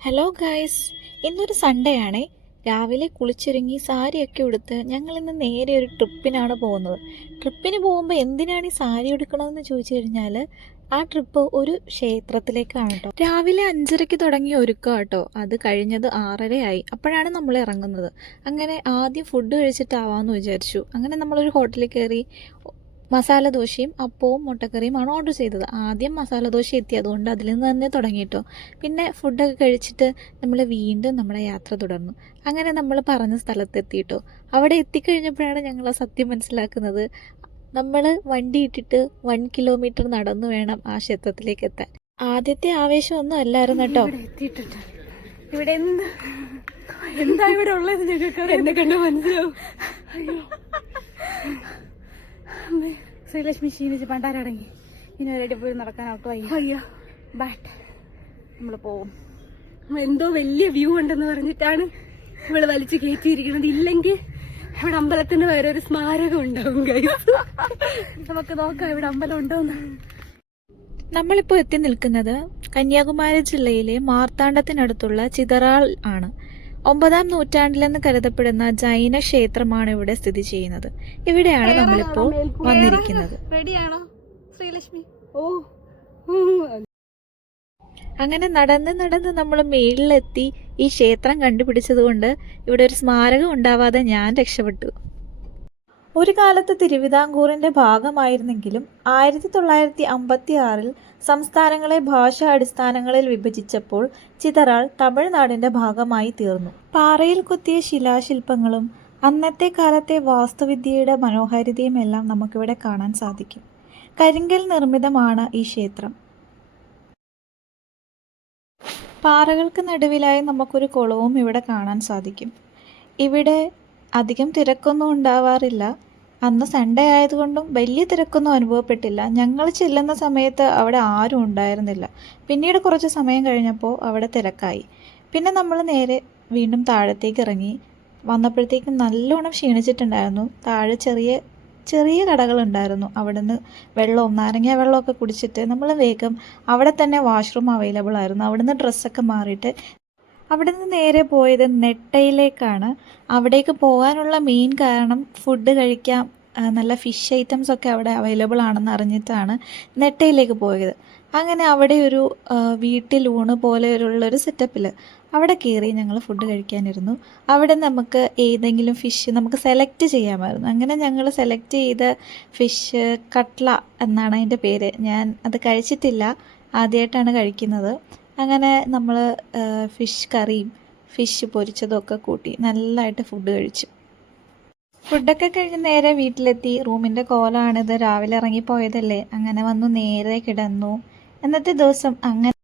Hello guys, ഇന്നൊരു Sunday ആണേ. രാവിലെ കുളിച്ചൊരുങ്ങി സാരിയൊക്കെ ഉടുത്ത് ഞങ്ങളിന്ന് നേരെ ഒരു ട്രിപ്പിനാണ് പോകുന്നത്. ട്രിപ്പിന് പോകുമ്പോൾ എന്തിനാണ് ഈ സാരി എടുക്കണമെന്ന് ചോദിച്ചു കഴിഞ്ഞാൽ ആ ട്രിപ്പ് ഒരു ക്ഷേത്രത്തിലേക്കാണ് കേട്ടോ. രാവിലെ 5:30 തുടങ്ങിയ ഒരുക്കം കേട്ടോ. അത് കഴിഞ്ഞത് 6:30 അപ്പോഴാണ് നമ്മൾ ഇറങ്ങുന്നത്. അങ്ങനെ ആദ്യം ഫുഡ് കഴിച്ചിട്ടാവാമെന്ന് വിചാരിച്ചു. അങ്ങനെ നമ്മളൊരു ഹോട്ടലിൽ കയറി മസാല ദോശയും അപ്പവും മുട്ടക്കറിയുമാണ് ഓർഡർ ചെയ്തത്. ആദ്യം മസാല ദോശ എത്തി, അതുകൊണ്ട് അതിൽ നിന്ന് തന്നെ തുടങ്ങിയിട്ടോ. പിന്നെ ഫുഡൊക്കെ കഴിച്ചിട്ട് നമ്മൾ വീണ്ടും നമ്മുടെ യാത്ര തുടർന്നു. അങ്ങനെ നമ്മൾ പറഞ്ഞ സ്ഥലത്തെത്തിയിട്ടോ. അവിടെ എത്തിക്കഴിഞ്ഞപ്പോഴാണ് ഞങ്ങൾ ആ സത്യം മനസ്സിലാക്കുന്നത്. നമ്മൾ വണ്ടി ഇട്ടിട്ട് 1 കിലോമീറ്റർ നടന്നു വേണം ആ ക്ഷേത്രത്തിലേക്ക് എത്താൻ. ആദ്യത്തെ ആവേശമൊന്നും അല്ലായിരുന്നു കേട്ടോ. ഇവിടെ എന്താ ഇവിടെ ഉള്ളത് ഞങ്ങൾക്ക് എന്നെ കണ്ട് മനസ്സിലാവും. ശ്രീലക്ഷ്മി ക്ഷീണിച്ച് പണ്ടാരടങ്ങി. ഇനി ഒരടി പോയി നടക്കാനോട്ടോ അയ്യോ ബാറ്റ് നമ്മൾ പോവും. എന്തോ വലിയ വ്യൂ ഉണ്ടെന്ന് പറഞ്ഞിട്ടാണ് ഇവള് വലിച്ചു കയറ്റിയിരിക്കുന്നത്. ഇല്ലെങ്കിൽ ഇവിടെ അമ്പലത്തിന്റെ വേറെ ഒരു സ്മാരകം ഉണ്ടാവും. നമുക്ക് നോക്കാം ഇവിടെ അമ്പലം ഉണ്ടോന്ന്. നമ്മളിപ്പോൾ എത്തി നിൽക്കുന്നത് കന്യാകുമാരി ജില്ലയിലെ മാർത്താണ്ഡത്തിനടുത്തുള്ള ചിതറാൾ ആണ്. 9-ാം നൂറ്റാണ്ടിലെന്ന് കരുതപ്പെടുന്ന ജൈന ക്ഷേത്രമാണ് ഇവിടെ സ്ഥിതി ചെയ്യുന്നത്. ഇവിടെയാണ് നമ്മളിപ്പോൾ വന്നിരിക്കുന്നത്. റെഡിയാണോ ശ്രീലക്ഷ്മി? ഓ, അങ്ങനെ നടന്ന് നടന്ന് നമ്മൾ മേളിലെത്തി. ഈ ക്ഷേത്രം കണ്ടുപിടിച്ചത് കൊണ്ട് ഇവിടെ ഒരു സ്മാരകം ഉണ്ടാവാതെ ഞാൻ രക്ഷപ്പെട്ടു. ഒരു കാലത്ത് തിരുവിതാംകൂറിന്റെ ഭാഗമായിരുന്നെങ്കിലും 1956 സംസ്ഥാനങ്ങളെ ഭാഷാ അടിസ്ഥാനങ്ങളിൽ വിഭജിച്ചപ്പോൾ ചിതറാൾ തമിഴ്നാടിന്റെ ഭാഗമായി തീർന്നു. പാറയിൽ കൊത്തിയ ശിലാശില്പങ്ങളും അന്നത്തെ കാലത്തെ വാസ്തുവിദ്യയുടെ മനോഹാരിതയും എല്ലാം നമുക്കിവിടെ കാണാൻ സാധിക്കും. കരിങ്കൽ നിർമ്മിതമാണ് ഈ ക്ഷേത്രം. പാറകൾക്ക് നടുവിലായി നമുക്കൊരു കുളവും ഇവിടെ കാണാൻ സാധിക്കും. ഇവിടെ അധികം തിരക്കൊന്നും ഉണ്ടാവാറില്ല. അന്ന് സൺഡേ ആയതുകൊണ്ടും വലിയ തിരക്കൊന്നും അനുഭവപ്പെട്ടില്ല. ഞങ്ങൾ ചെല്ലുന്ന സമയത്ത് അവിടെ ആരും ഉണ്ടായിരുന്നില്ല. പിന്നീട് കുറച്ച് സമയം കഴിഞ്ഞപ്പോൾ അവിടെ തിരക്കായി. പിന്നെ നമ്മൾ നേരെ വീണ്ടും താഴത്തേക്ക് ഇറങ്ങി. വന്നപ്പോഴത്തേക്കും നല്ലോണം ക്ഷീണിച്ചിട്ടുണ്ടായിരുന്നു. താഴെ ചെറിയ ചെറിയ കടകളുണ്ടായിരുന്നു. അവിടെ നിന്ന് വെള്ളവും നാരങ്ങ വെള്ളമൊക്കെ കുടിച്ചിട്ട് നമ്മൾ വേഗം അവിടെ തന്നെ വാഷ്റൂം അവൈലബിൾ ആയിരുന്നു. അവിടെ നിന്ന് ഡ്രസ്സൊക്കെ മാറിയിട്ട് അവിടെ നിന്ന് നേരെ പോയത് നെട്ടയിലേക്കാണ്. അവിടേക്ക് പോകാനുള്ള മെയിൻ കാരണം ഫുഡ് കഴിക്കാം, നല്ല ഫിഷ് ഐറ്റംസ് ഒക്കെ അവിടെ അവൈലബിൾ ആണെന്ന് അറിഞ്ഞിട്ടാണ് നെട്ടയിലേക്ക് പോയത്. അങ്ങനെ അവിടെ ഒരു വീട്ടിലൂണ് പോലെയുള്ളൊരു സെറ്റപ്പിൽ അവിടെ കയറി ഞങ്ങൾ ഫുഡ് കഴിക്കാനിരുന്നു. അവിടെ നമുക്ക് ഏതെങ്കിലും ഫിഷ് നമുക്ക് സെലക്ട് ചെയ്യാമായിരുന്നു. അങ്ങനെ ഞങ്ങൾ സെലക്ട് ചെയ്ത ഫിഷ് കട്ട്ല എന്നാണ് അതിൻ്റെ പേര്. ഞാൻ അത് കഴിച്ചിട്ടില്ല, ആദ്യമായിട്ടാണ് കഴിക്കുന്നത്. അങ്ങനെ നമ്മൾ ഫിഷ് കറിയും ഫിഷ് പൊരിച്ചതും ഒക്കെ കൂട്ടി നല്ലതായിട്ട് ഫുഡ് കഴിച്ചു. ഫുഡൊക്കെ കഴിഞ്ഞ് നേരെ വീട്ടിലെത്തി. റൂമിൻ്റെ കോലമാണിത്. രാവിലെ ഇറങ്ങിപ്പോയതല്ലേ, അങ്ങനെ വന്നു നേരെ കിടന്നു. ഇന്നത്തെ ദിവസം അങ്ങനെ